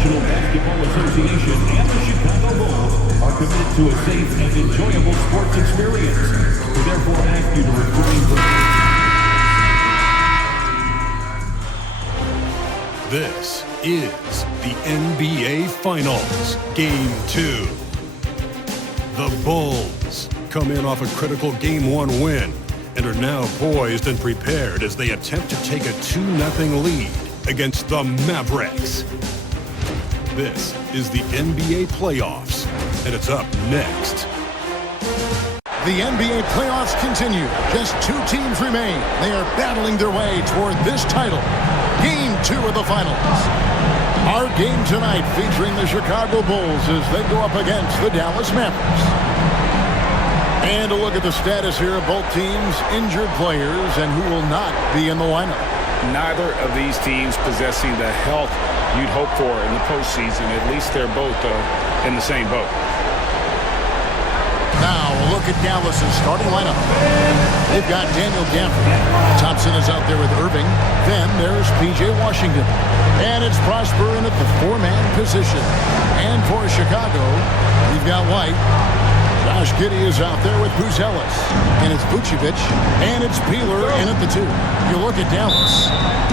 National Basketball Association and the Chicago Bulls are committed to a safe and enjoyable sports experience. We therefore ask you to refrain from... This is the NBA Finals, Game 2. The Bulls come in off a critical Game 1 win and are now poised and prepared as they attempt to take a 2-0 lead against the Mavericks. This is the NBA playoffs, and it's up next. The NBA playoffs continue. Just 2 teams remain. They are battling their way toward this title. Game 2 of the finals. Our game tonight featuring the Chicago Bulls as they go up against the Dallas Mavericks. And a look at the status here of both teams, injured players, and who will not be in the lineup. Neither of these teams possessing the health you'd hope for in the postseason. At least they're both in the same boat. Now, a look at Dallas' starting lineup. They've got Daniel Gafford. Thompson is out there with Irving. Then there's P.J. Washington. And it's Prosper in at the 4-man position. And for Chicago, we've got White. Josh Giddey is out there with Buzelis. And it's Vucevic. And it's Peeler in at the 2. You look at Dallas.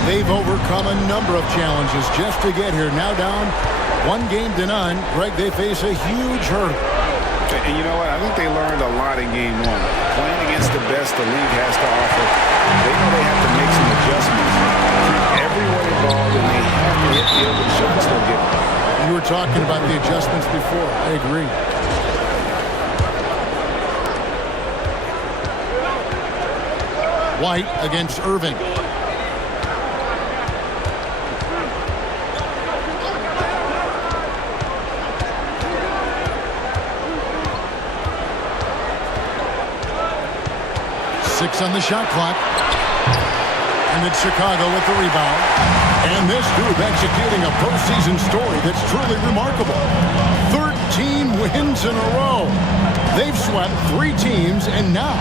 They've overcome a number of challenges just to get here. Now down 1-0. Greg, they face a huge hurdle. And you know what? I think they learned a lot in Game 1. Playing against the best the league has to offer, they know they have to make some adjustments. Everyone involved, and they have to hit the open shots they're getting. You were talking about the adjustments before. I agree. White against Irving. Six on the shot clock. And it's Chicago with the rebound. And this group executing a postseason story that's truly remarkable. 13 wins in a row. They've swept 3 teams and now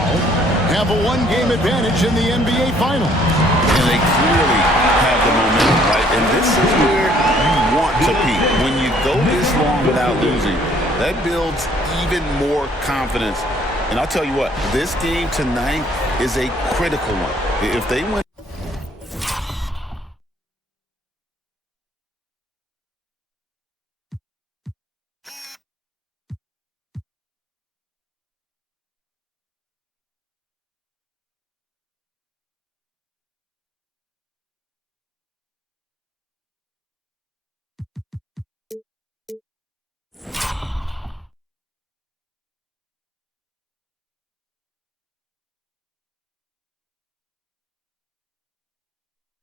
have a 1-game advantage in the NBA Finals. And they clearly have the momentum, right? And this is where you want to peak. When you go this long without losing, that builds even more confidence. And I'll tell you what, this game tonight is a critical one. If they win.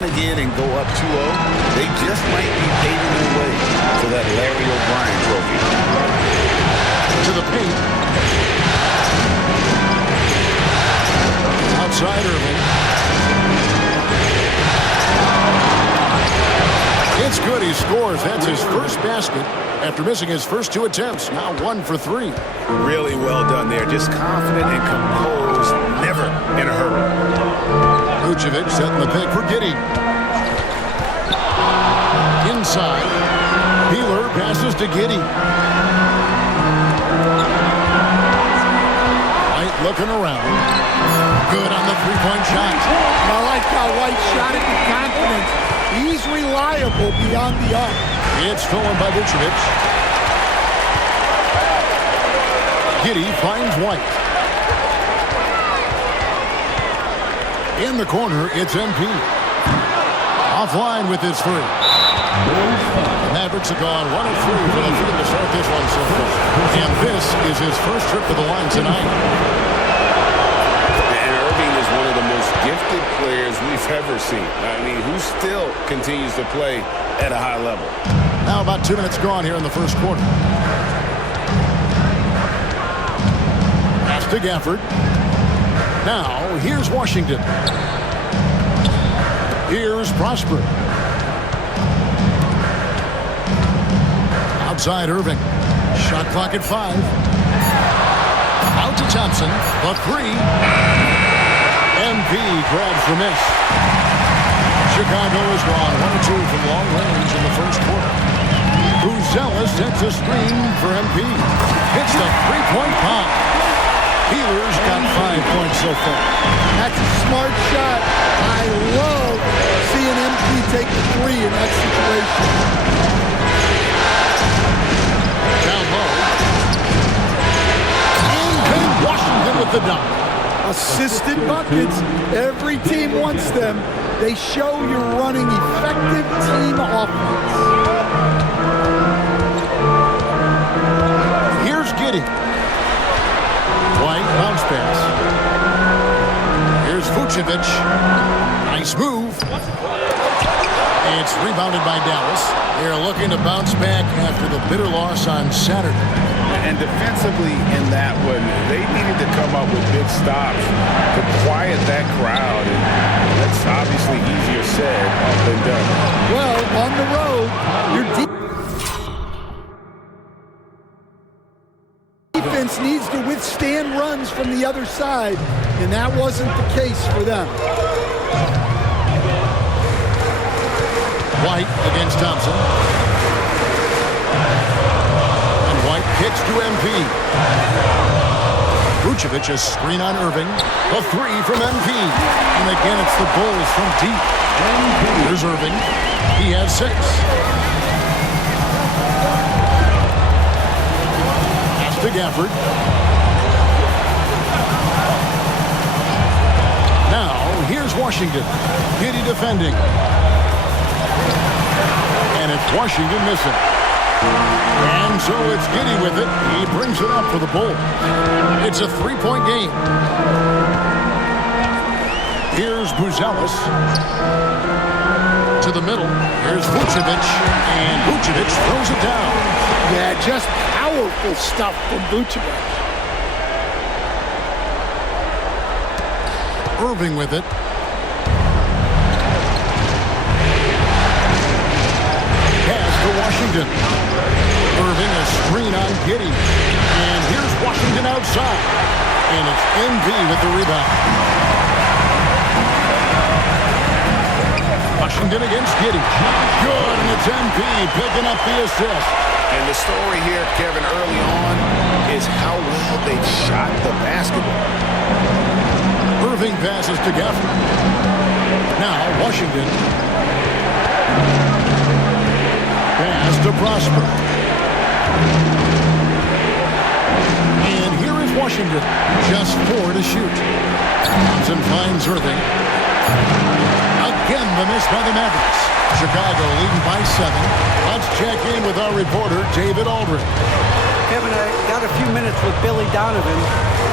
Again and go up 2-0, they just might be paving their way for that Larry O'Brien trophy. To the paint. Outside Irving. It's good, he scores. That's his first basket after missing his first 2 attempts. Now 1 for 3. Really well done there. Just confident and composed, never in a hurry. Vucevic setting the pick for Giddey. Inside. Peeler passes to Giddey. White looking around. Good on the 3-point shot. I like how White shot it with confidence. He's reliable beyond the arc. It's stolen by Vucevic. Giddey finds White. In the corner, it's MP. Offline with his 3. The Mavericks have gone 1 of 3 for the field to start this one so far. And this is his first trip to the line tonight. And Irving is one of the most gifted players we've ever seen. I mean, who still continues to play at a high level. Now about 2 minutes gone here in the first quarter. Pass to Gafford. Now, here's Washington. Here's Prosper. Outside Irving. Shot clock at 5. Out to Thompson. The 3. MP grabs the miss. Chicago has gone 1-2 from long range in the first quarter. a screen for MP. Hits the three-point bomb. Peeler's got 5 points so far. That's a smart shot. I love seeing MP take the three in that situation. Down low. And then Washington with the dunk. Assisted buckets. Every team wants them. They show you're running effective team offense. Here's Giddey. White bounce pass. Here's Vucevic. Nice move. It's rebounded by Dallas. They're looking to bounce back after the bitter loss on Saturday. And defensively in that one, they needed to come up with big stops to quiet that crowd. And that's obviously easier said than done. Well, on the road, your defense needs to withstand runs from the other side, and that wasn't the case for them. White against Thompson. And White kicks to MP. Vucevic a screen on Irving. A three from MP. And again, it's the Bulls from deep. Here's Irving. He has 6. Pass to Gafford. Now, here's Washington. Giddey defending. And it's Washington missing. And so it's Giddey with it. He brings it up for the Bulls. It's a 3-point game. Here's Buzelis. To the middle. Here's Vucevic. And Vucevic throws it down. Yeah, just powerful stuff from Vucevic. Irving with it. Washington. Irving a screen on Giddey. And here's Washington outside. And it's NB with the rebound. Washington against Giddey. Good, and it's NB picking up the assist. And the story here, Kevin, early on is how well they shot the basketball. Irving passes to Gafford. Now Washington. Pass to Prosper. And here is Washington. Just 4 to shoot. Thompson finds Irving. Again, the miss by the Mavericks. Chicago leading by 7. Let's check in with our reporter, David Aldridge. Kevin, I got a few minutes with Billy Donovan.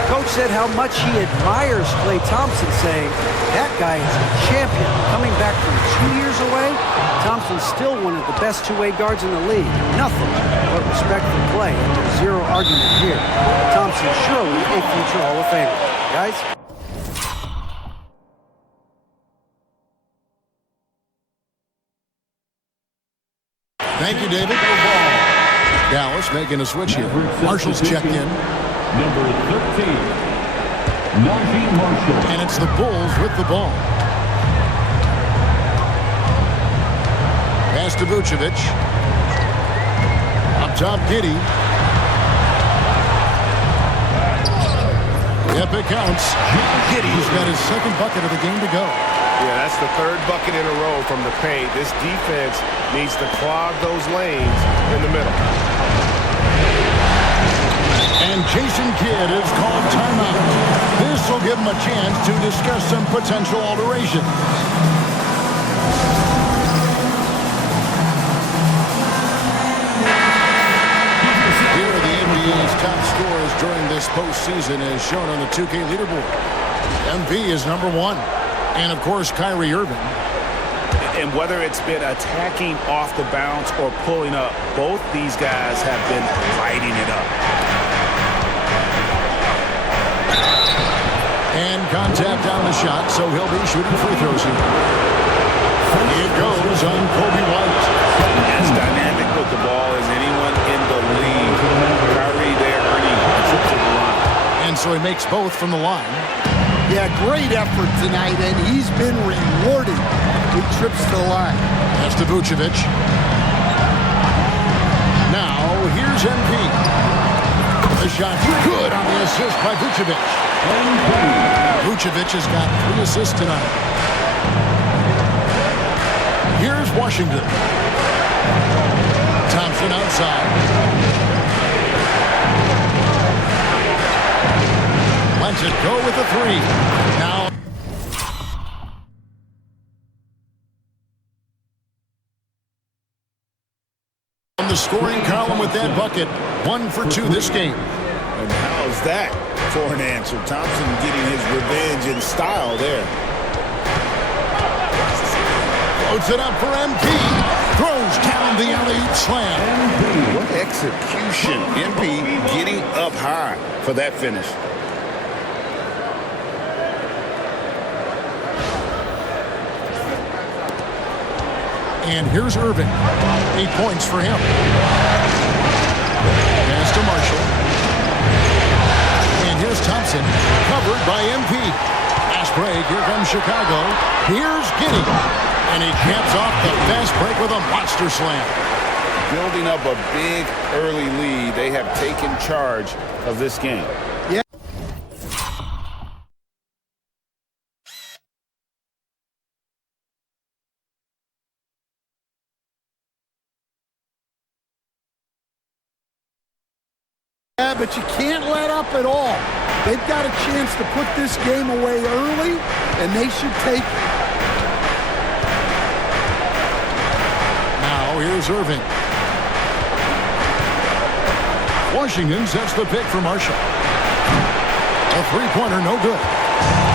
Coach said how much he admires Klay Thompson, saying, that guy is a champion. Coming back from 2 years away, Thompson's still one of the best two-way guards in the league. Nothing but respect for Klay, and there's zero argument here. Thompson surely a future Hall of Famer. Guys? Thank you, David. Dallas making a switch here. Marshall's checked in. Number 13, Najee Marshall. And it's the Bulls with the ball. Pass to Vucevic. Up top, Giddey. Yep, it counts. Giddey's got his second bucket of the game to go. Yeah, that's the third bucket in a row from the paint. This defense needs to clog those lanes in the middle. And Jason Kidd is called timeout. This will give him a chance to discuss some potential alteration. Here are the NBA's top scorers during this postseason as shown on the 2K leaderboard. MV is number 1. And, of course, Kyrie Irving. And whether it's been attacking off the bounce or pulling up, both these guys have been lighting it up. And contact on the shot, so he'll be shooting free throws here. It goes on Kobe White. As dynamic with the ball as anyone in the league. Kyrie there earning a trip to the line. And so he makes both from the line. Yeah, great effort tonight, and he's been rewarded with trips to the line. Pass to Vucevic. Now, here's It's MP. The shot good on the assist by Vucevic. Vucevic has got 3 assists tonight. Here's Washington. Thompson outside. Lets it go with the 3. Now on the scoring column with that bucket. 1 for 2 this game. And how's that for an answer? Thompson getting his revenge in style there. Floats it up for MP. Throws down the alley-oop slam. What execution. MP getting up high for that finish. And here's Irving. 8 points for him. Pass to Marshall. And here's Thompson. Covered by MP. Fast break. Here comes Chicago. Here's Giddey. And he caps off the fast break with a monster slam. Building up a big early lead. They have taken charge of this game. Yeah, but you can't let up at all. They've got a chance to put this game away early, and they should take it. Now here's Irving. Washington sets the pick for Marshall. A 3-pointer, no good.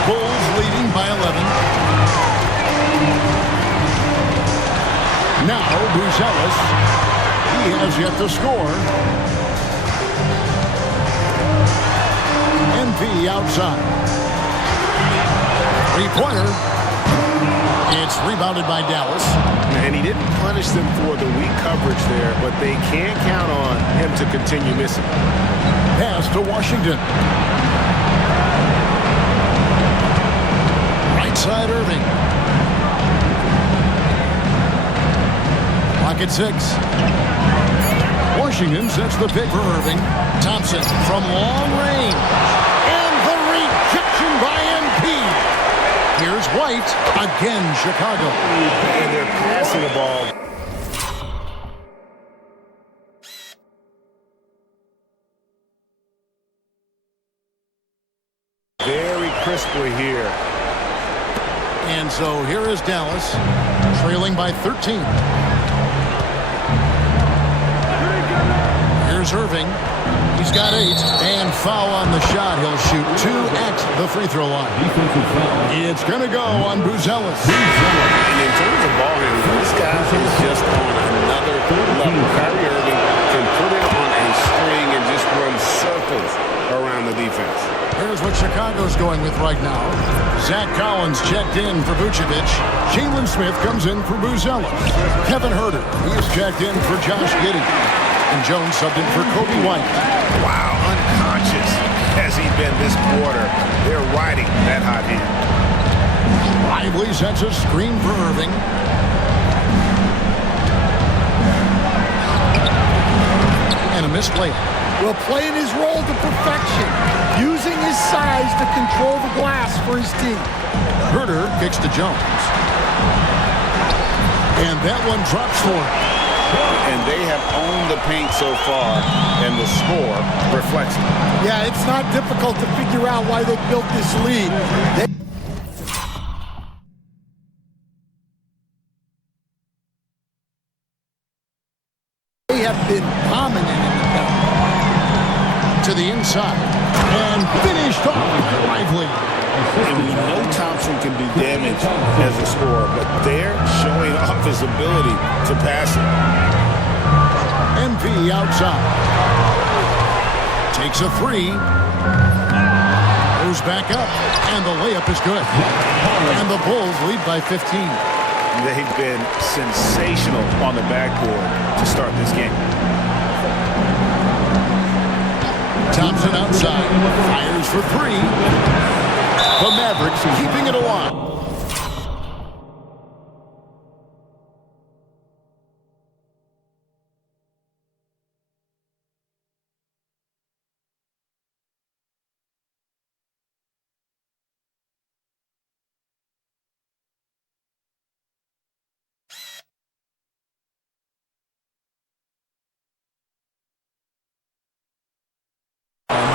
Bulls leading by 11. Now Buzelis. He has yet to score. MP outside. 3-pointer. It's rebounded by Dallas. And he didn't punish them for the weak coverage there, but they can't count on him to continue missing. Pass to Washington. Right side Irving. Clock at 6. Washington sets the pick for Irving. Thompson from long range. And the rejection by MP. Here's White. Again, Chicago. And they're passing the ball. Very crisply here. And so here is Dallas, trailing by 13. Here's Irving. He's got 8. And foul on the shot. He'll shoot 2 at the free throw line. It's going to go on Buzelis. And in terms of ball handling, this guy is just on another level. Kyrie Irving can put it on a string and just run circles around the defense. Here's what Chicago's going with right now. Zach Collins checked in for Vucevic. Jalen Smith comes in for Buzelis. Kevin Huerter, he is checked in for Josh Giddey. And Jones subbed in for Kobe White. Wow, unconscious has he been this quarter. They're riding that hot hand. Lively sets a screen for Irving. And a missed layup. Well, playing his role to perfection, using his size to control the glass for his team. Huerter kicks to Jones. And that one drops for him. And they have owned the paint so far, and the score reflects it. Yeah, it's not difficult to figure out why they built this lead. They have been dominant in the paint. To the inside. And finished off Lively. And we know Thompson can do damage as a scorer, but they're showing off his ability to pass it. MP outside. Takes a 3. Goes back up. And the layup is good. And the Bulls lead by 15. They've been sensational on the backboard to start this game. Thompson outside. Fires for 3. The Mavericks keeping it alive.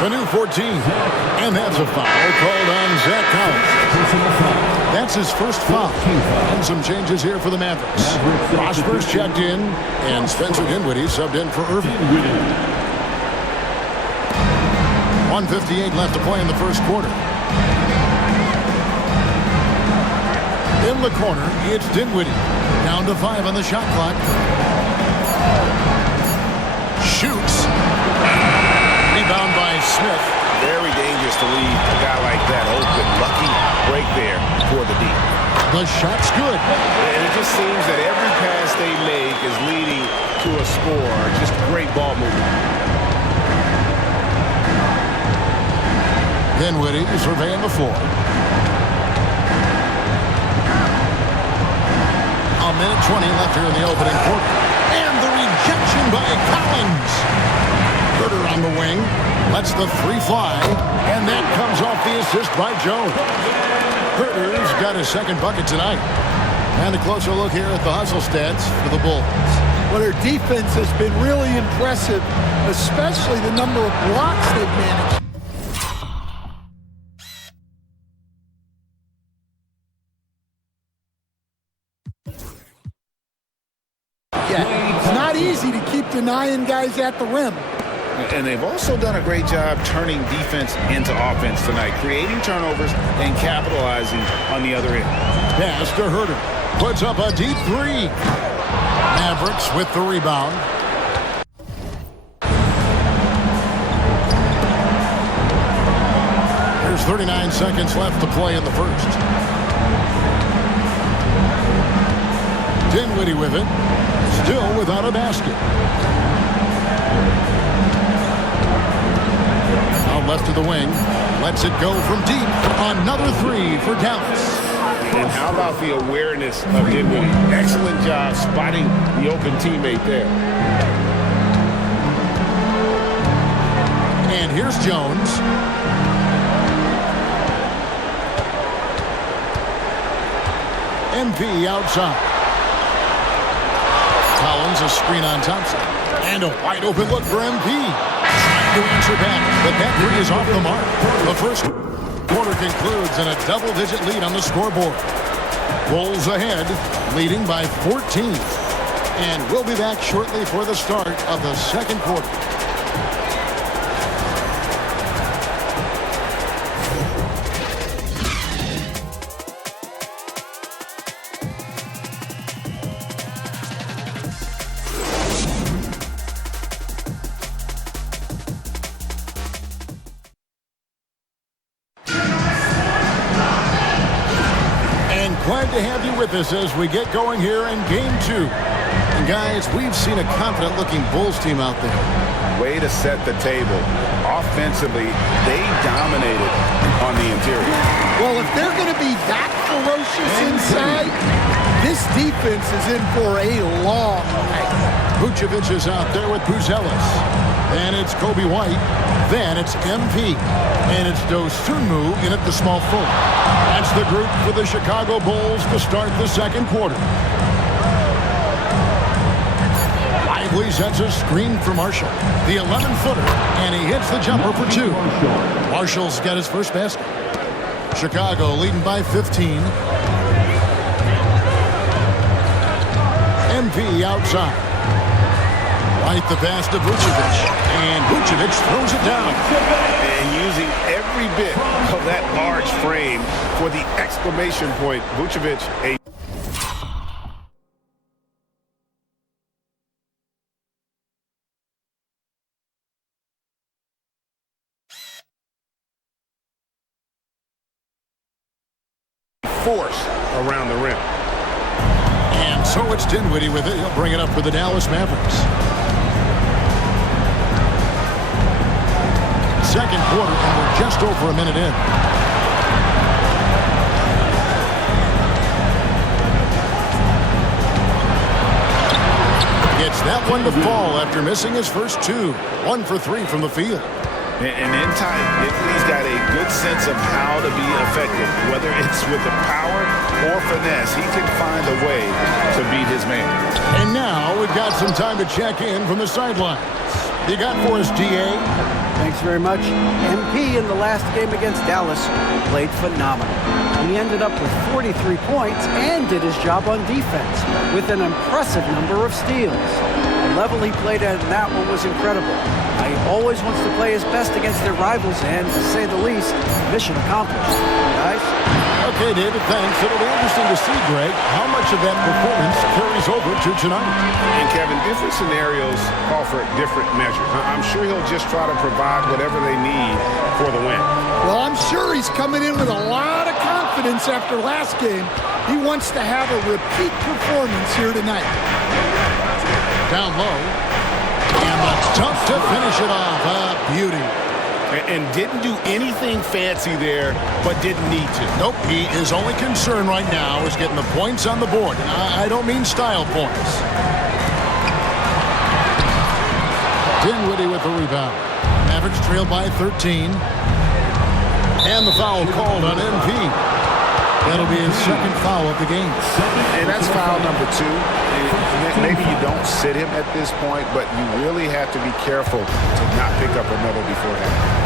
The new 14. And that's a foul called on Zach Collins. That's his first foul. And some changes here for the Mavericks. Prosper's checked in, and Spencer Dinwiddie subbed in for Irving. 1:58 left to play in the first quarter. In the corner, it's Dinwiddie. Down to 5 on the shot clock. Shoots. Rebound by Smith. Very dangerous to leave a guy like that open. Lucky break there for the D. The shot's good. And it just seems that every pass they make is leading to a score. Just great ball movement. Dinwiddie surveying the floor. A minute 20 left here in the opening quarter. And the rejection by Collins. Herter on the wing. Lets the three fly. And that comes off the assist by Jones. Herter's got his second bucket tonight. And a closer look here at the hustle stats for the Bulls. Well, their defense has been really impressive, especially the number of blocks they've managed. Yeah, it's not easy to keep denying guys at the rim. And they've also done a great job turning defense into offense tonight, creating turnovers and capitalizing on the other end. Pass to Herter. Puts up a deep three. Mavericks with the rebound. There's 39 seconds left to play in the first. Dinwiddie with it. Still without a basket. Now left to the wing. Lets it go from deep. Another three for Dallas. And how about the awareness of Dinwiddie? Excellent job spotting the open teammate there. And here's Jones. MP outside. Collins, a screen on Thompson. And a wide open look for MP. Trying to answer back, but that three is off the mark. The first quarter concludes in a double-digit lead on the scoreboard. Bulls ahead, leading by 14. And we'll be back shortly for the start of the second quarter. Glad to have you with us as we get going here in Game 2. And guys, we've seen a confident-looking Bulls team out there. Way to set the table. Offensively, they dominated on the interior. Well, if they're going to be that ferocious inside, this defense is in for a long night. Vucevic is out there with Buzelis. Then it's Kobe White. Then it's MP. And it's Dosunmu in at the small forward. That's the group for the Chicago Bulls to start the second quarter. Lively sets a screen for Marshall. The 11-footer, and he hits the jumper for two. Marshall's got his first basket. Chicago leading by 15. MP outside. Right the pass to Vucevic. And Vucevic throws it down. And using every bit of that large frame for the exclamation point. Vucevic, a force around the rim. And so it's Dinwiddie with it. He'll bring it up for the Dallas Mavericks. Second quarter, and we're just over a minute in. Gets that one to fall after missing his first two. 1 for 3 from the field. And in time, he's got a good sense of how to be effective. Whether it's with the power or finesse, he can find a way to beat his man. And now we've got some time to check in from the sidelines. You got for us, DA? Thanks very much. MP in the last game against Dallas played phenomenal. He ended up with 43 points and did his job on defense with an impressive number of steals. The level he played at in that one was incredible. He always wants to play his best against their rivals, and to say the least, mission accomplished. Guys? Okay, David, thanks. It'll be interesting to see, Greg, how much of that performance carries over to tonight. And Kevin, different scenarios call for different measures. I'm sure he'll just try to provide whatever they need for the win. Well, I'm sure he's coming in with a lot of confidence after last game. He wants to have a repeat performance here tonight. Down low. And that's tough to finish it off. A beauty. And didn't do anything fancy there, but didn't need to. Nope, his only concern right now is getting the points on the board. I don't mean style points. Dinwiddie with the rebound. Mavericks trail by 13. And the foul called on MP. That'll be his second foul of the game. And that's foul number 2. And maybe you don't sit him at this point, but you really have to be careful to not pick up another beforehand.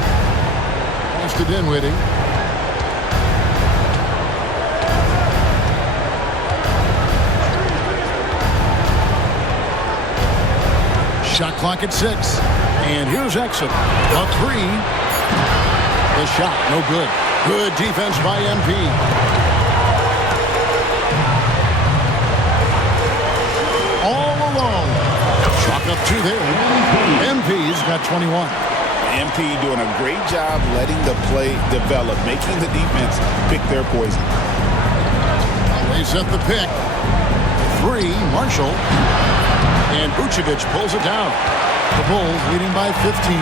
Thanks to Dinwiddie. Shot clock at 6. And here's Exum. A 3. The shot, no good. Good defense by MP. All alone. Chalk up 2 there. MP's got 21. MP doing a great job letting the play develop, making the defense pick their poison. They set the pick. 3, Marshall. And Vucevic pulls it down. The Bulls leading by 15.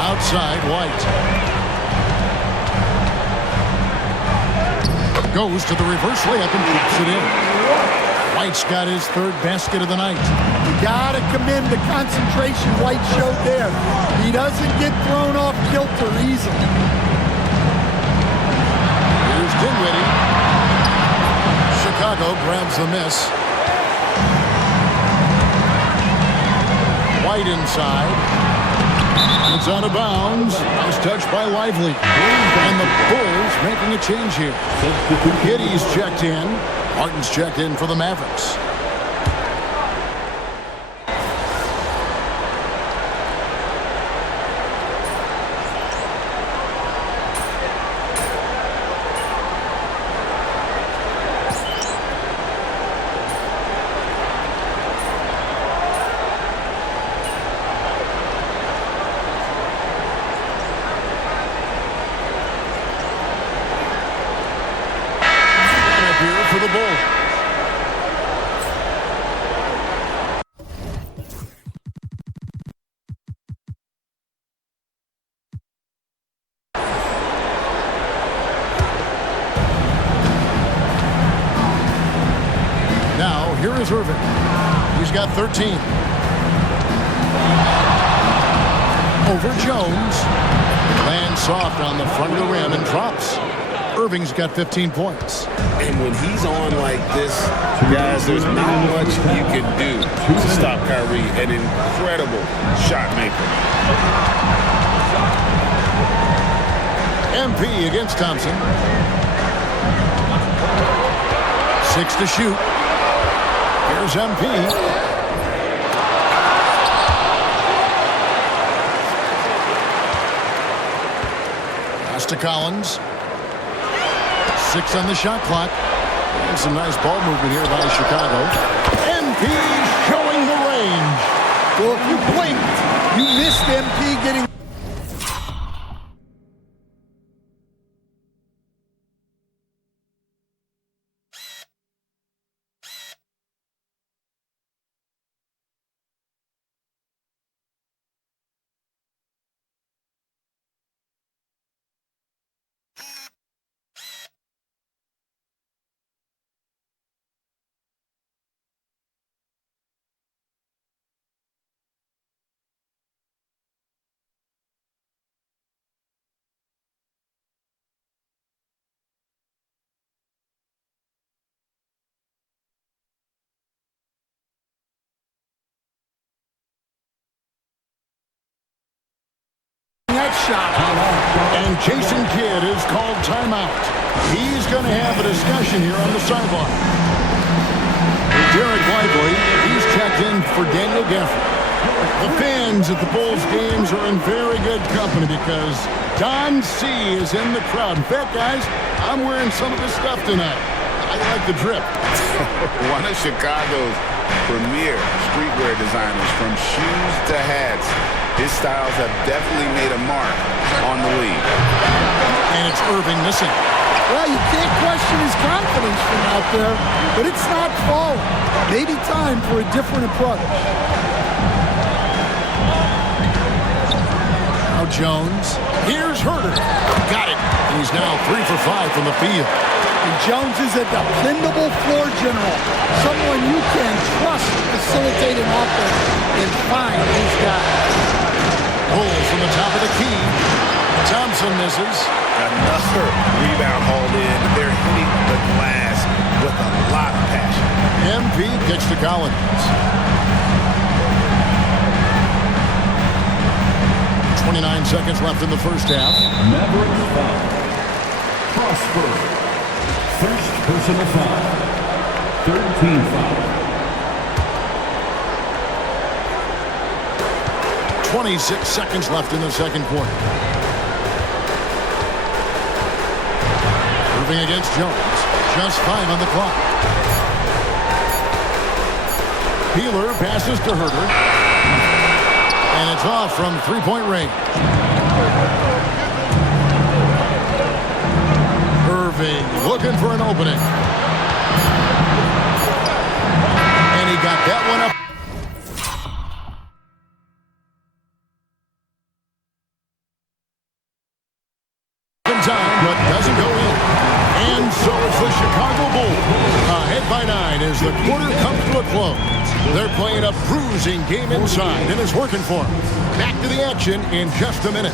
Outside, White. Goes to the reverse layup and keeps it in. White's got his 3rd basket of the night. You gotta commend the concentration White showed there. He doesn't get thrown off kilter easily. Here's Dinwiddie. Chicago grabs the miss. White inside. It's out of bounds. Nice touch by Lively. And the Bulls making a change here. Giddey's checked in. Martin's checked in for the Mavericks. For the Bulls. Now, here is Irving. He's got 13. Over Jones. Lands soft on the front of the rim and drops. Irving's got 15 points. And when he's on like this, guys, there's not much you can do to stop Kyrie. An incredible shot maker. MP against Thompson. 6 to shoot. Here's MP. Pass to Collins. 6 on the shot clock. And some nice ball movement here by Chicago. MP showing the range. Well, if you blinked, you missed MP getting Jason Kidd is called timeout. He's going to have a discussion here on the sideline. Derek Lively, he's checked in for Daniel Gafford. The fans at the Bulls games are in very good company because Don C is in the crowd. In fact, guys, I'm wearing some of his stuff tonight. I like the drip. One of Chicago's premier streetwear designers, from shoes to hats. His styles have definitely made a mark on the league. And it's Irving missing. Well, you can't question his confidence from out there, but it's not falling. Maybe time for a different approach. Now Jones. Here's Herter. Got it. He's now 3 for 5 from the field. And Jones is a dependable floor general, someone you can trust to facilitate an offense and find these guys. Bulls from the top of the key. Thompson misses. Another rebound hauled in. They're hitting the glass with a lot of passion. MP gets to Collins. 29 seconds left in the first half. Mavericks foul. Prosper. First personal foul. Third team foul. 26 seconds left in the second quarter. Irving against Jones. Just 5 on the clock. Peeler passes to Herter. And it's off from three-point range. Irving looking for an opening. And he got that one up. Time, but doesn't go in. And so it's the Chicago Bulls. Ahead by 9 as the quarter comes to a close. They're playing a bruising game inside, and it's working for them. Back to the action in just a minute.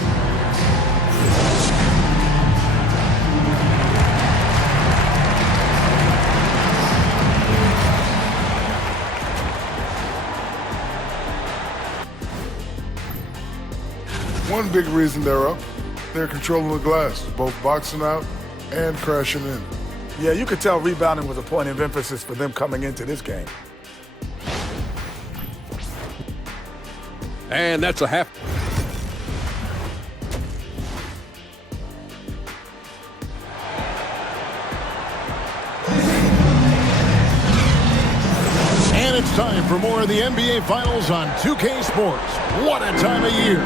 One big reason they're up, they're controlling the glass, both boxing out and crashing in. Yeah, you could tell rebounding was a point of emphasis for them coming into this game. And that's a half. And it's time for more of the NBA Finals on 2K Sports. What a time of year.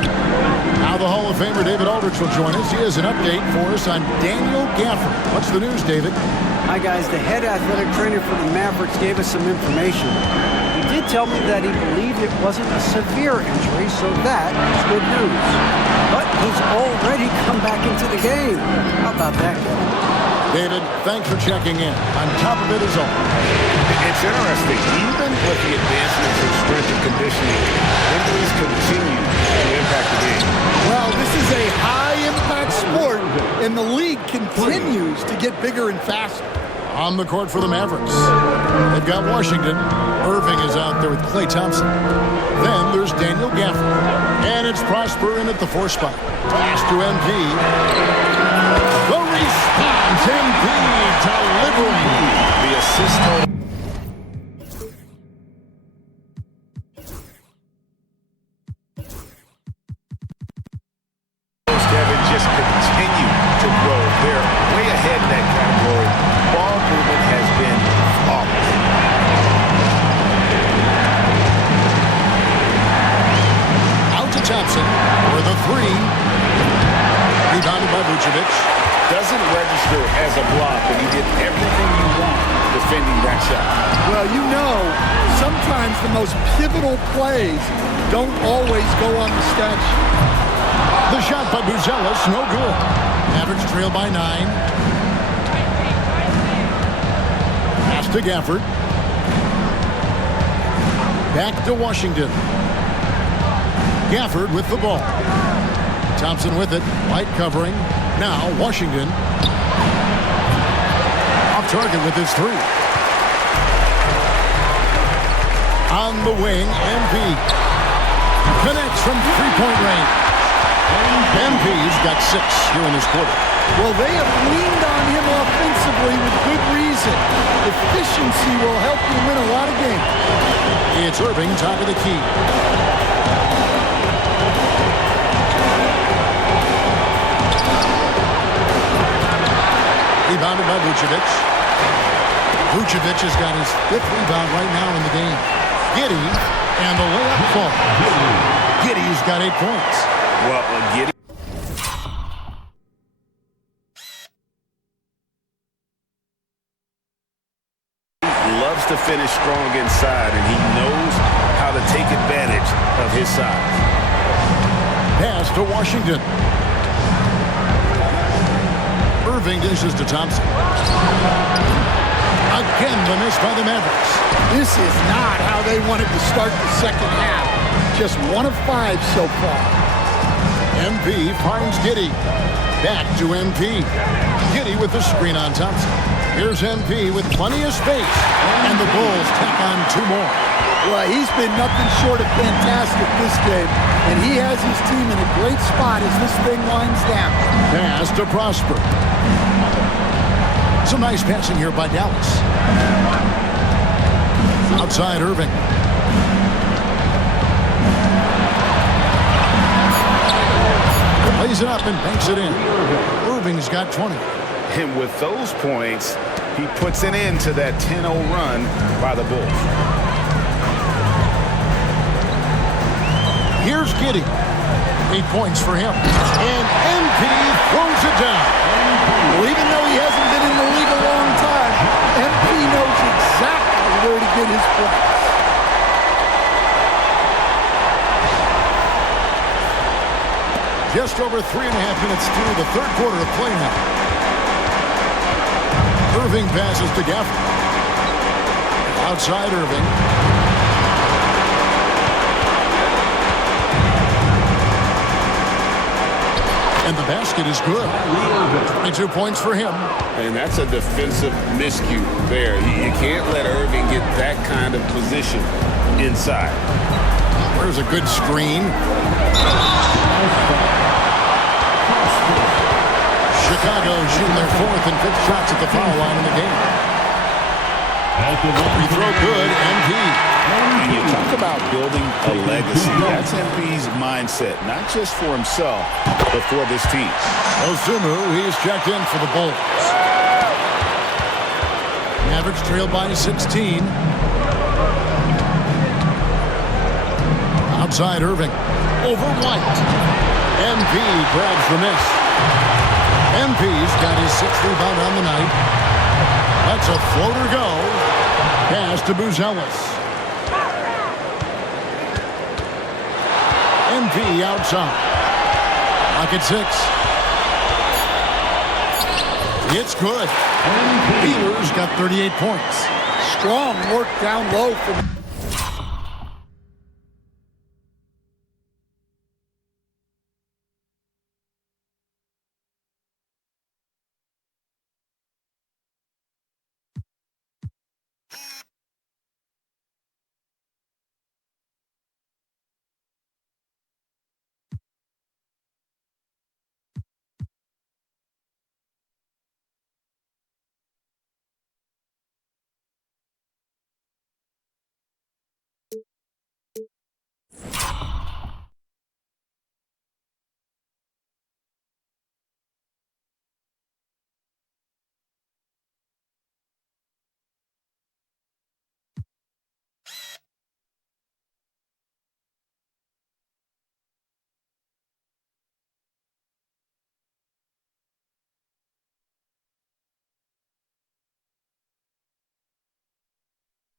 Now the Hall of Famer David Aldridge will join us. He has an update for us on Daniel Gafford. What's the news, David? Hi, guys. The head athletic trainer for the Mavericks gave us some information. He did tell me that he believed it wasn't a severe injury, so that is good news. But he's already come back into the game. How about that, Kevin? David, thanks for checking in. On top of it is all. It's interesting. Even with the advancements in strength and conditioning, injuries continue to impact the game. Well, this is a high-impact sport, and the league continues to get bigger and faster. On the court for the Mavericks. They've got Washington. Irving is out there with Klay Thompson. Then there's Daniel Gafford. And it's Prosper in at the 4 spot. Pass to MP. The response, MP delivering. The assist total. Kevin, just continue to grow. They're way ahead in that category. Ball movement has been flawless. Out to Thompson for the 3. Rebounded by Vucevic. Doesn't register as a block, but he did everything you want defending that shot. Well, you know, sometimes the most pivotal plays don't always go on the stat sheet. The shot by Buzelis, no good. Mavericks trail by 9. Pass to Gafford. Back to Washington. Gafford with the ball. Thompson with it. Light covering. Now Washington. Off target with his 3. On the wing, MP. Connects from 3-point range. MP's got 6 here in this quarter. Well, they have leaned on him offensively with good reason. Efficiency will help you win a lot of games. It's Irving, top of the key. Rebounded by Vucevic. Vucevic has got his 5th rebound right now in the game. Giddey, and the layup falls. Giddey's got 8 points. Well, Giddey. Loves to finish strong inside, and he knows how to take advantage of his size. Pass to Washington. Irving dishes to Thompson. Again, the miss by the Mavericks. This is not how they wanted to start the second half. Just 1 of 5 so far. MP finds Giddey. Back to MP. Giddey with the screen on Thompson. Here's MP with plenty of space. And the Bulls tack on 2 more. Well, he's been nothing short of fantastic this game. And he has his team in a great spot as this thing winds down. Pass to Prosper. Some nice passing here by Dallas. Outside Irving. Lays it up and banks it in. Irving's got 20. And with those points, he puts an end to that 10-0 run by the Bulls. Here's Giddey. 8 points for him. And MP throws it down. Well, even though he hasn't been in the league a long time, MP knows exactly where to get his points. Just over 3.5 minutes through the 3rd quarter of play now. Irving passes to Gafford. Outside Irving. And the basket is good. 22 points for him. And that's a defensive miscue there. You can't let Irving get that kind of position inside. There's a good screen. Chicago shooting their 4th and 5th shots at the foul line in the game. Free throw good, MP. And you talk about building a legacy. That's MP's mindset, not just for himself, but for this team. Osumu, he's checked in for the Bulls. Mavericks trailed by 16. Outside Irving. Over White. MP grabs the miss. MP's got his 6th rebound on the night. That's a floater go. Pass to Buzelis. MP outside. Lock at 6. It's good. Wheeler's got 38 points. Strong work down low from...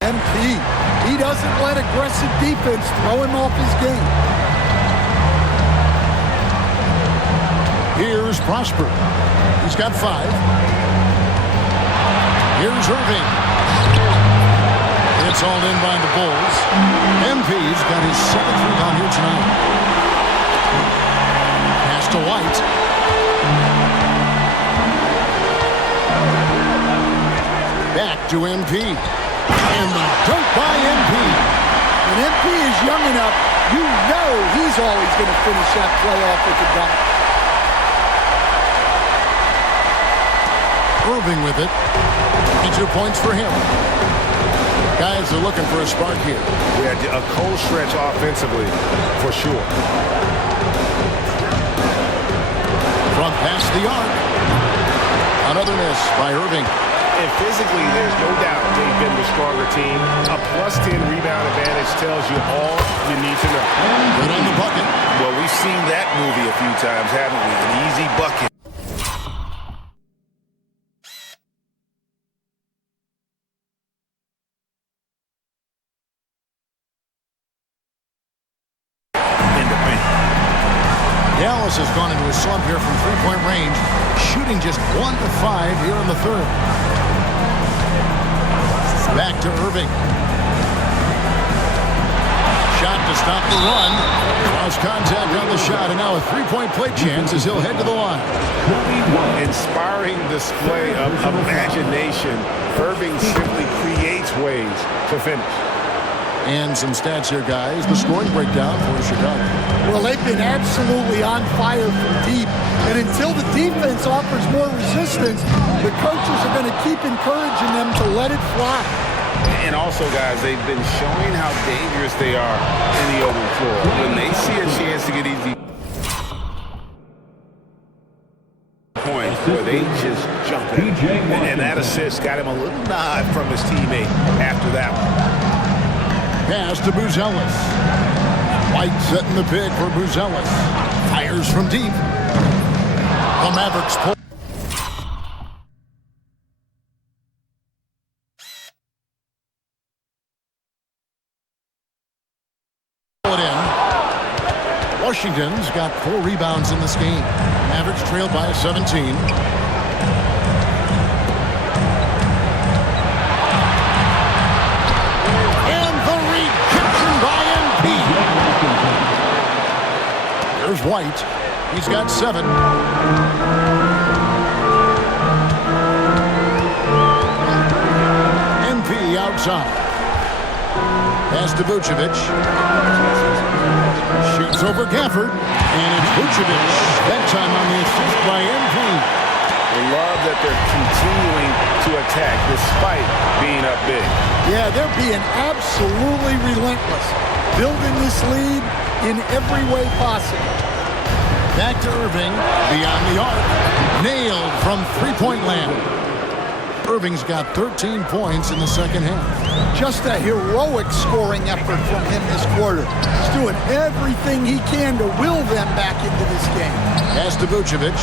MP, he doesn't let aggressive defense throw him off his game. Here's Prosper. He's got 5. Here's Irving. It's all in by the Bulls. MP's got his 7th rebound here tonight. Pass to White. Back to MP. And the dunk by MP. And MP is young enough, you know he's always going to finish that play off with the dunk. Irving with it. 22 points for him. Guys are looking for a spark here. Yeah, a cold stretch offensively, for sure. From past the arc. Another miss by Irving. And physically, there's no doubt they've been the stronger team. A +10 rebound advantage tells you all you need to know. Good on the bucket. Well, we've seen that movie a few times, haven't we? An easy bucket. Dallas has gone into a slump here from three-point range, shooting just 1 of 5 here in the third. Back to Irving. Shot to stop the run. Cross contact on the shot, and now a three-point play chance as he'll head to the line. Inspiring display of imagination. Irving simply creates ways to finish. And some stats here, guys. The scoring breakdown for Chicago. Well, they've been absolutely on fire from deep. And until the defense offers more resistance, the coaches are going to keep encouraging them to let it fly. And also, guys, they've been showing how dangerous they are in the open floor. When they see a chance to get easy points, where they just jump in. And that assist got him a little nod from his teammate after that one. Pass to Buzelis. White setting the pick for Buzelis. Fires from deep. The Mavericks pull. It in. Washington's got 4 rebounds in this game. Mavericks trailed by 17. There's White. He's got 7. MP outside. Pass to Vucevic. Shoots over Gafford. And it's Vucevic. That time on the assist by MP. I love that they're continuing to attack despite being up big. Yeah, they're being absolutely relentless. Building this lead in every way possible. Back to Irving, beyond the arc. Nailed from three-point land. Irving's got 13 points in the second half. Just a heroic scoring effort from him this quarter. He's doing everything he can to will them back into this game. Pass to Vucevic.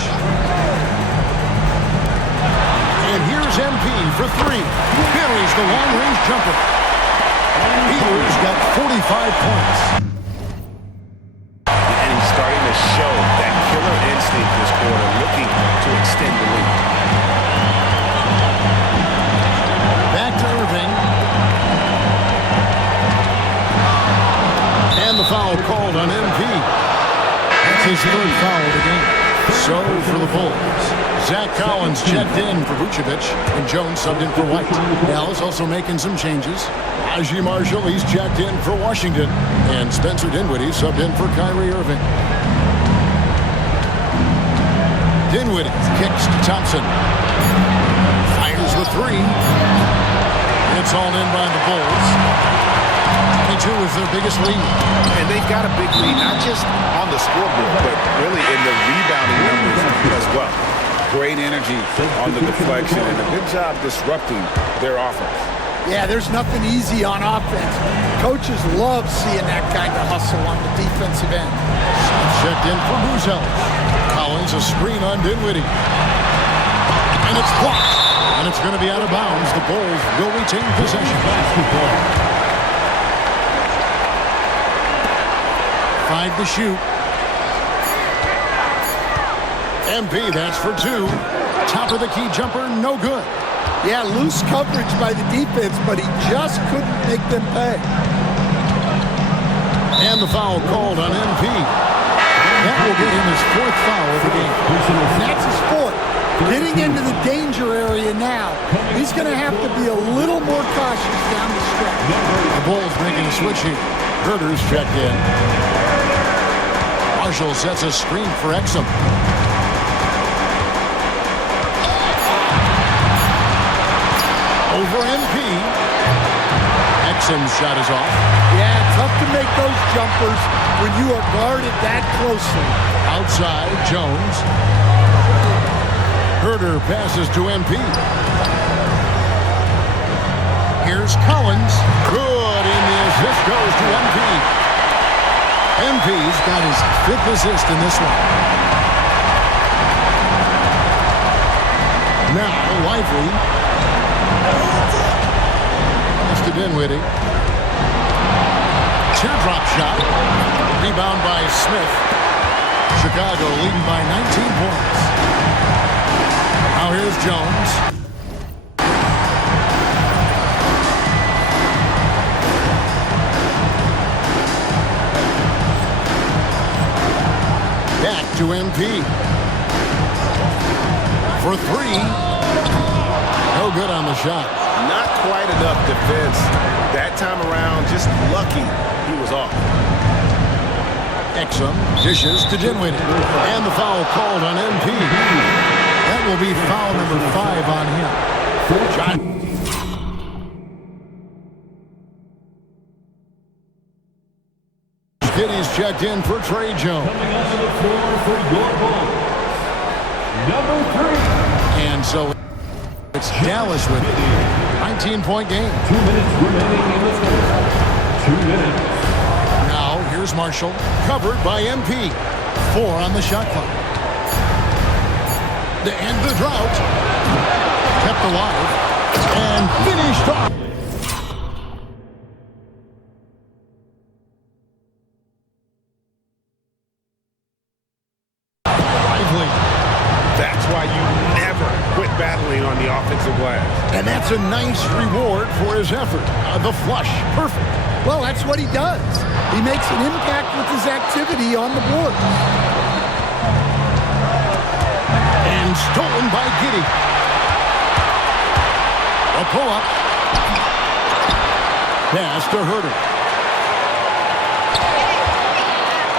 And here's MP for 3. Buries the long-range jumper. Peters got 45 points. Starting to show that killer instinct this quarter, looking to extend the lead. Back to Irving. And the foul called on MP. That's his 3rd foul of the game. So for the Bulls, Zach Collins checked in for Vucevic, and Jones subbed in for White. Dallas also making some changes. Najee Marshall, he's checked in for Washington, and Spencer Dinwiddie subbed in for Kyrie Irving. Dinwiddie kicks to Thompson. Fires the 3. It's all in by the Bulls. 22 is their biggest lead. And they've got a big lead, not just on the scoreboard, but really in the rebounding numbers as well. Great energy on the deflection and a good job disrupting their offense. Yeah, there's nothing easy on offense. Coaches love seeing that kind of hustle on the defensive end. Checked in for Buzelis. Collins, a screen on Dinwiddie. And it's blocked. And it's going to be out of bounds. The Bulls will retain possession. 5 to shoot. MP, that's for 2. Top of the key jumper, no good. Yeah, loose coverage by the defense, but he just couldn't make them pay. And the foul called on MP. That will get him his 4th foul of the game. And that's his 4th. Getting into the danger area now. He's going to have to be a little more cautious down the stretch. The Bulls making a switch here. Herder's checked in. Marshall sets a screen for Exum. Over MP. Exum's shot is off. Yeah, tough to make those jumpers when you are guarded that closely. Outside, Jones. Herder passes to MP. Here's Collins. Good, and the assist goes to MP. MP's got his 5th assist in this one. Now, Lively. It's to Dinwiddie. Teardrop shot. Rebound by Smith. Chicago leading by 19 points. Now here's Jones. Back to MP. For 3. No good on the shot. Not quite enough defense. That time around, just lucky he was off. Exum dishes to Dinwiddie. And the foul called on MP. That will be foul number 5 on him. Shot. Giddy's checked in for Trey Jones. Coming onto the floor for your Bulls, number 3. And so it's Dallas with it. 19-point game. 2 minutes remaining in this quarter. 2 minutes. Now here's Marshall. Covered by MP. 4 on the shot clock. To end the drought. Kept alive. And finished off. That's why you never quit battling on the offensive glass. And that's a nice reward for his effort. The flush, perfect. Well, that's what he does. He makes an impact with his activity on the board. And stolen by Giddey. A pull-up. Pass to Herder.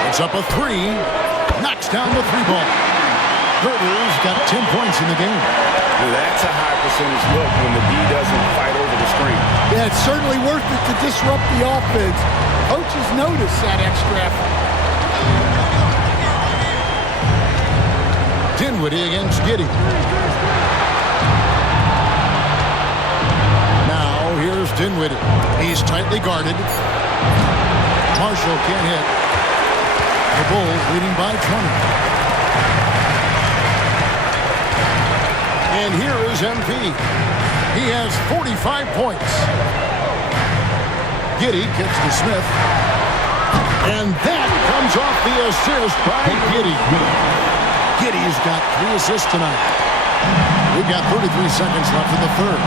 It's up a 3. Knocks down the 3-ball. Herder's got 10 points in the game. That's a high percentage look when the D doesn't fight over the screen. Yeah, it's certainly worth it to disrupt the offense. Coaches notice that extra effort. Dinwiddie against Giddey. Now here's Dinwiddie. He's tightly guarded. Marshall can't hit. The Bulls leading by 20. And here is MP. He has 45 points. Giddey kicks to Smith. And that comes off the assist by Giddey. Giddey's got 3 assists tonight. We've got 33 seconds left in the third.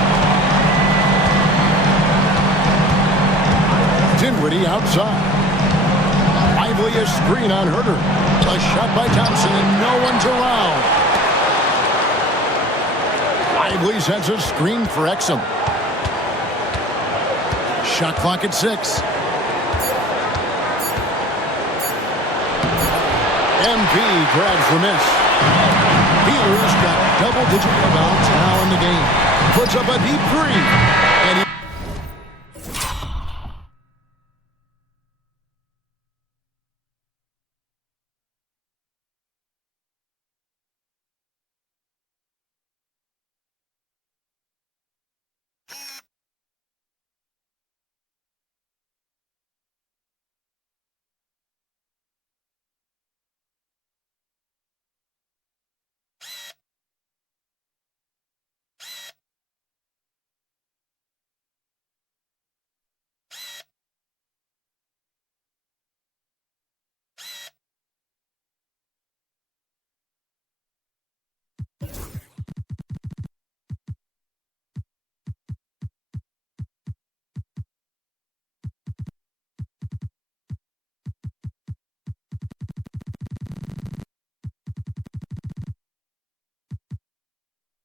Dinwiddie outside. Lively a screen on Herder. A shot by Thompson and no one's around. Lively sends a screen for Exum. Shot clock at 6. MP grabs the miss. Bealer's got double-digit rebounds now in the game. Puts up a deep 3. And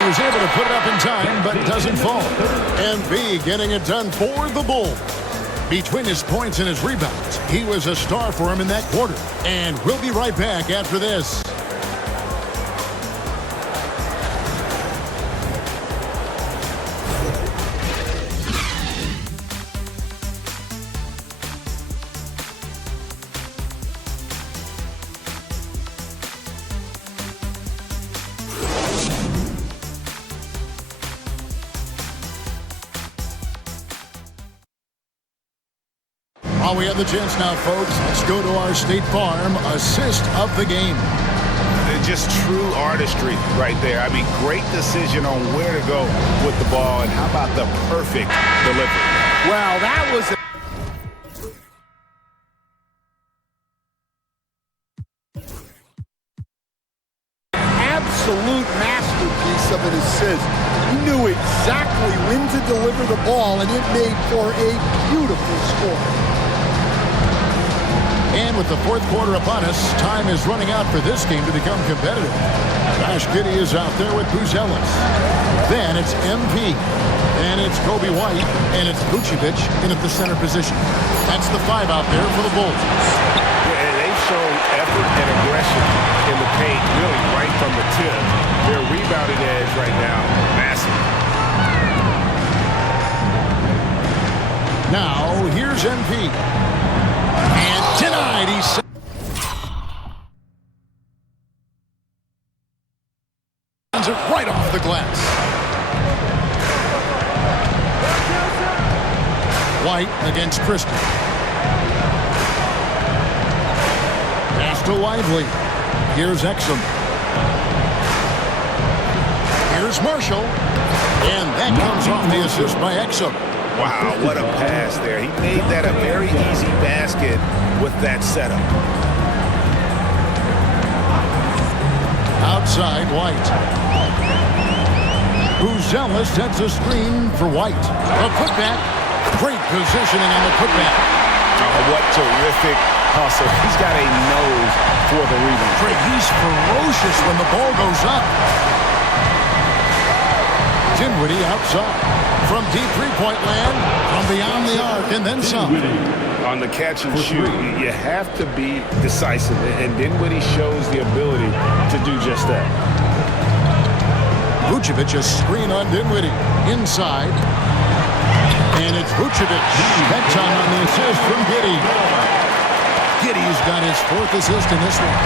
he was able to put it up in time, but doesn't fall. MP getting it done for the Bulls. Between his points and his rebounds, he was a star for him in that quarter. And we'll be right back after this. While we have the chance now, folks, let's go to our State Farm assist of the game. Just true artistry right there. I mean, great decision on where to go with the ball, and how about the perfect delivery? Wow, that was absolute masterpiece of an assist. He knew exactly when to deliver the ball, and it made for a beautiful score. And with the fourth quarter upon us, time is running out for this game to become competitive. Josh Giddey is out there with Buzelis. Then it's MP. And it's Kobe White. And it's Vucevic in at the center position. That's the 5 out there for the Bulls. Yeah, and they've shown effort and aggression in the paint, really right from the tip. Their rebounding edge right now, massive. Now, here's MP. And denied. He's sends it right off the glass. White against Christie. Pass to Lively. Here's Exum. Here's Marshall. And that comes off the assist by Exum. Wow, what a pass there. He made that a very easy basket with that setup. Outside, White. Buzelis sets a screen for White. A putback. Great positioning on the putback. Oh, what terrific hustle. He's got a nose for the rebound. He's ferocious when the ball goes up. Dinwiddie outside. From deep three-point land, from beyond the arc, and then some. On the catch and shoot, you have to be decisive, and Dinwiddie shows the ability to do just that. Vucevic, a screen on Dinwiddie. Inside. And it's Vucevic. That time on the assist from Giddey. Giddey's got his 4th assist in this one.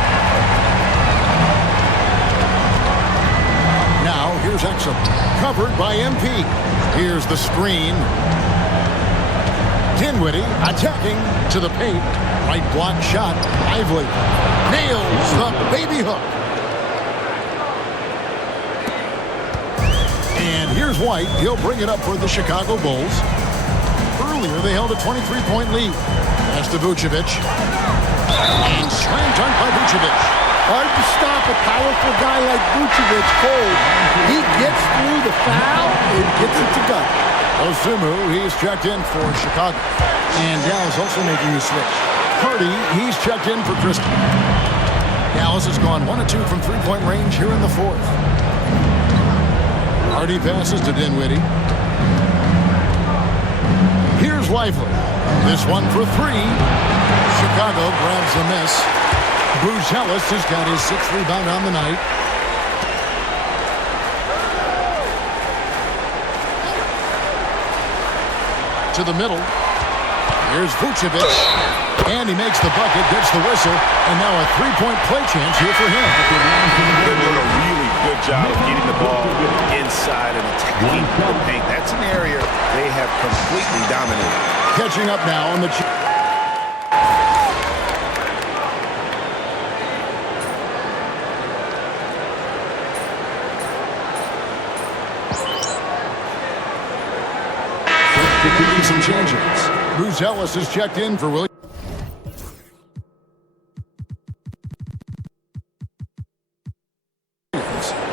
Now, here's Exum. Covered by MP. Here's the screen. Dinwiddie attacking to the paint. Right block shot. Lively nails the baby hook. And here's White. He'll bring it up for the Chicago Bulls. Earlier, they held a 23-point lead. Pass to Vucevic. And slam dunk by Vucevic. Hard to stop a powerful guy like Vucevic cold. He gets through the foul and gets it to go. Osumu, he's checked in for Chicago. And Dallas also making the switch. Cardi, he's checked in for Christie. Dallas has gone 1 of 2 from three-point range here in the 4th. Cardi passes to Dinwiddie. Here's Lively. This one for 3. Chicago grabs the miss. Buzelis has got his 6th rebound on the night. To the middle. Here's Vucevic. And he makes the bucket, gets the whistle, and now a 3-point play chance here for him. They're doing a really good job of getting the ball inside and attacking the paint. That's an area they have completely dominated. Catching up now on the... Some changes. Buzelis is checked in for Williams.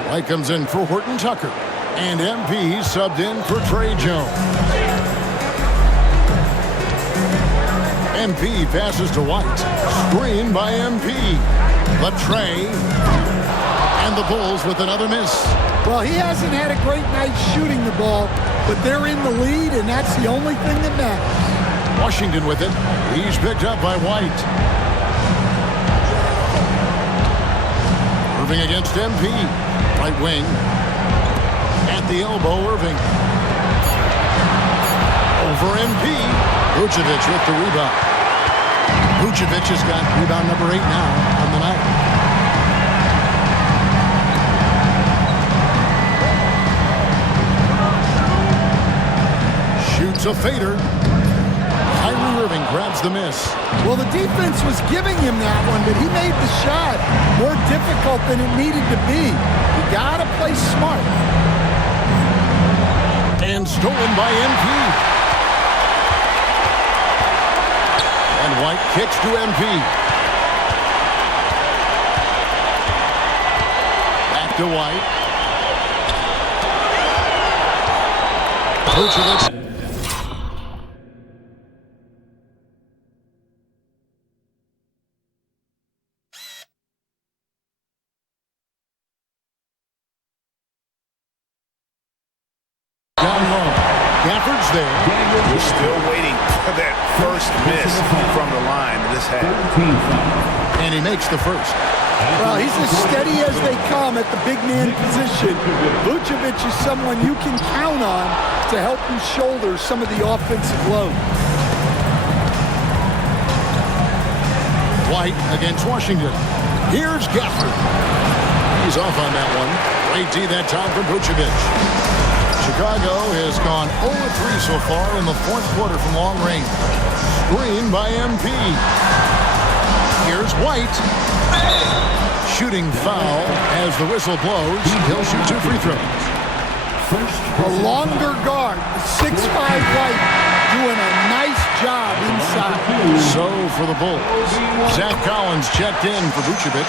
White comes in for Horton Tucker. And MP subbed in for Trey Jones. MP passes to White. Screen by MP. But Trey and the Bulls with another miss. Well, he hasn't had a great night shooting the ball, but they're in the lead, and that's the only thing that matters. Washington with it. He's picked up by White. Irving against MP. Right wing. At the elbow, Irving. Over MP. Vucevic with the rebound. Vucevic has got rebound number 8 now on the night. Shoots a fader. Kyrie Irving grabs the miss. Well, the defense was giving him that one, but he made the shot more difficult than it needed to be. You gotta play smart. And stolen by MP. And White kicks to MP. Back to White. Vucevic. Gafford's there. We're still waiting for that first miss from the line this half. And he makes the first. Well, he's as steady as they come at the big man position. Vucevic is someone you can count on to help you shoulder some of the offensive load. White against Washington. Here's Gafford. He's off on that one. Great D that time from Vucevic. Chicago has gone 0-3 so far in the fourth quarter from long range. Screen by MP. Here's White. Shooting foul as the whistle blows. He'll shoot 2 free throws. A longer guard, 6'5" White, doing a nice job inside. So for the Bulls, Zach Collins checked in for Vucevic.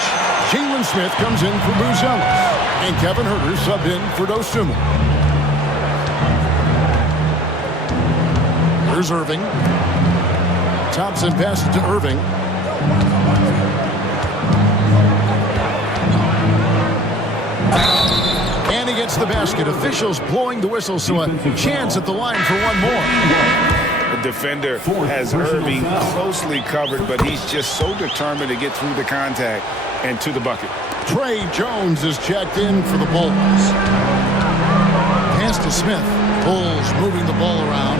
Jalen Smith comes in for Buzelis. And Kevin Huerter subbed in for Dosunmu. Here's Irving. Thompson passes to Irving. And he gets the basket. Officials blowing the whistle, so a chance at the line for one more. The defender has Irving closely covered, but he's just so determined to get through the contact and to the bucket. Trey Jones is checked in for the Bulls. Pass to Smith. Bulls moving the ball around.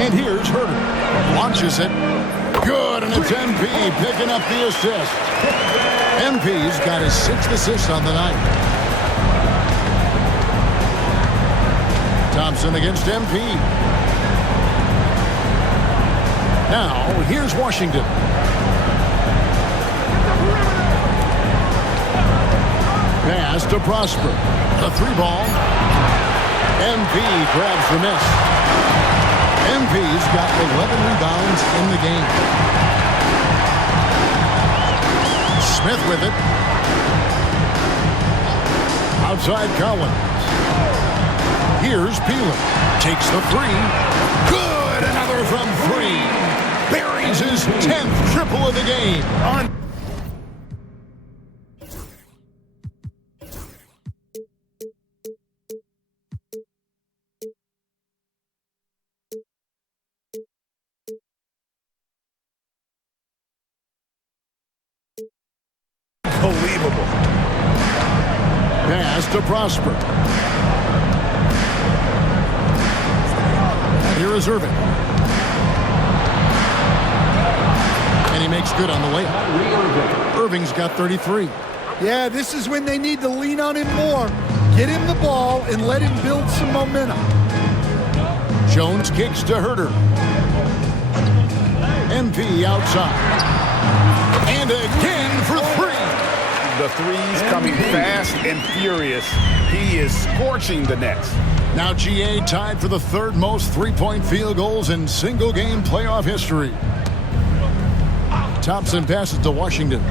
And here's Huerter. Launches it. Good, and it's MP picking up the assist. MP's got his 6th assist on the night. Thompson against MP. Now, here's Washington. Pass to Prosper. The 3-ball. MP grabs the miss. MP's got 11 rebounds in the game. Smith with it. Outside Collins. Here's Peeler. Takes the 3. Good! Another from 3. Buries his 10th triple of the game. Unbelievable. Pass to Prosper. And here is Irving. And he makes good on the layup. Irving's got 33. Yeah, this is when they need to lean on him more. Get him the ball and let him build some momentum. Jones kicks to Huerter. MP outside. And again for 3. The threes coming fast and furious. He is scorching the nets. Now GA tied for the 3rd most three-point field goals in single-game playoff history. Thompson passes to Washington.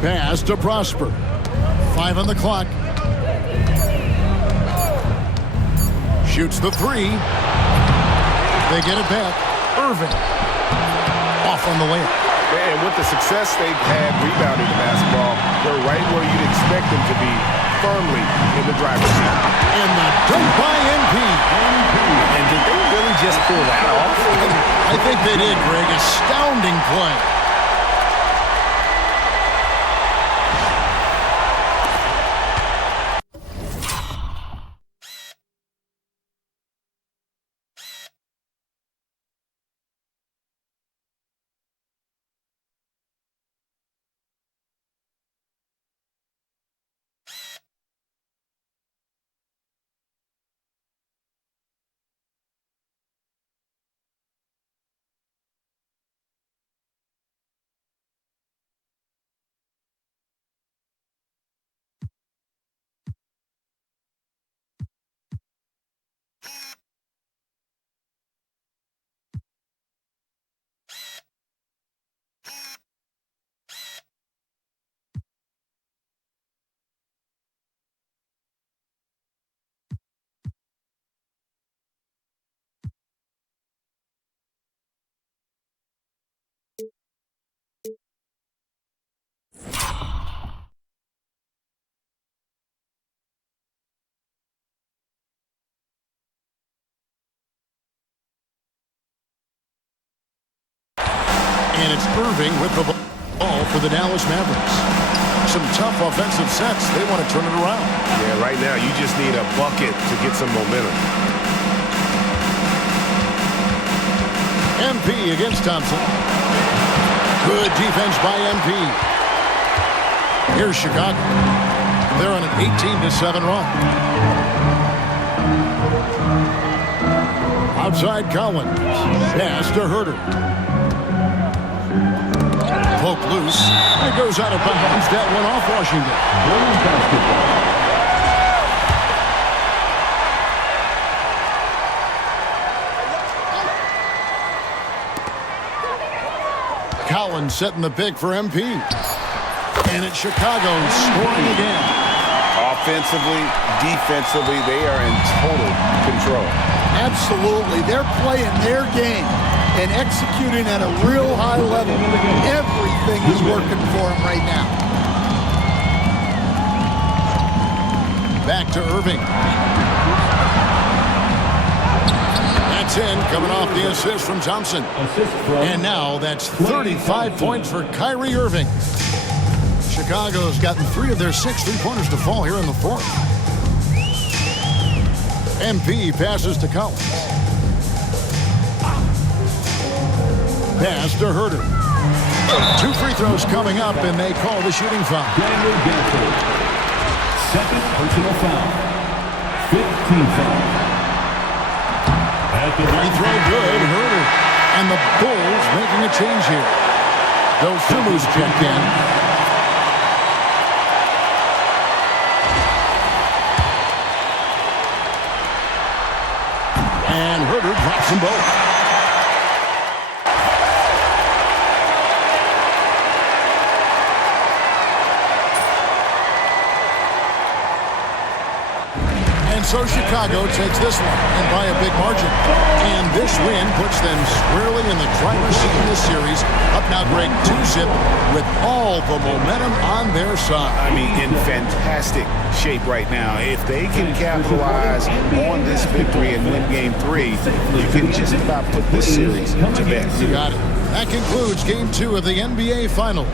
Pass to Prosper. 5 on the clock. Shoots the 3. They get it back. Irving. Off on the layup. And with the success they've had rebounding the basketball, they're right where you'd expect them to be, firmly in the driver's seat. And the dunk by MP. And did they really just pull that off? I think they did, Greg. Astounding play. And it's Irving with the ball for the Dallas Mavericks. Some tough offensive sets. They want to turn it around. Yeah, right now you just need a bucket to get some momentum. MP against Thompson. Good defense by MP. Here's Chicago. They're on an 18-7 run. Outside Collins. Pass to Herter. Poke loose. It goes out of bounds. That one off Washington. Collins setting the pick for MP. And it's Chicago scoring again. Offensively, defensively, they are in total control. Absolutely. They're playing their game and executing at a real high level. Everything is working for them right now. Back to Irving. That's in, coming off the assist from Thompson. And now that's 35 points for Kyrie Irving. Chicago's gotten 3 of their 6 3-pointers to fall here in the fourth. MP passes to Collins. Pass to Herter. 2 free throws coming up, and they call the shooting foul. Daniel Gafford. Second personal foul. 15th foul. At the Free throw good, Herter. And the Bulls making a change here. Dosumu's checked in. And Herter drops them both. So Chicago takes this one, and by a big margin. And this win puts them squarely in the driver's seat in this series. Up now, Greg, 2-zip with all the momentum on their side. I mean, in fantastic shape right now. If they can capitalize on this victory and win Game 3, you can just about put this series to bed. You got it. That concludes Game 2 of the NBA Finals.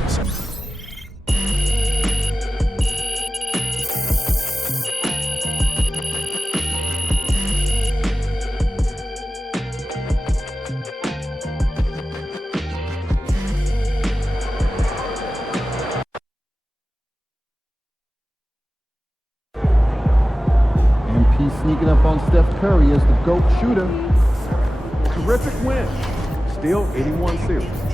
Sneaking up on Steph Curry as the GOAT shooter. Terrific win. Still 81 series.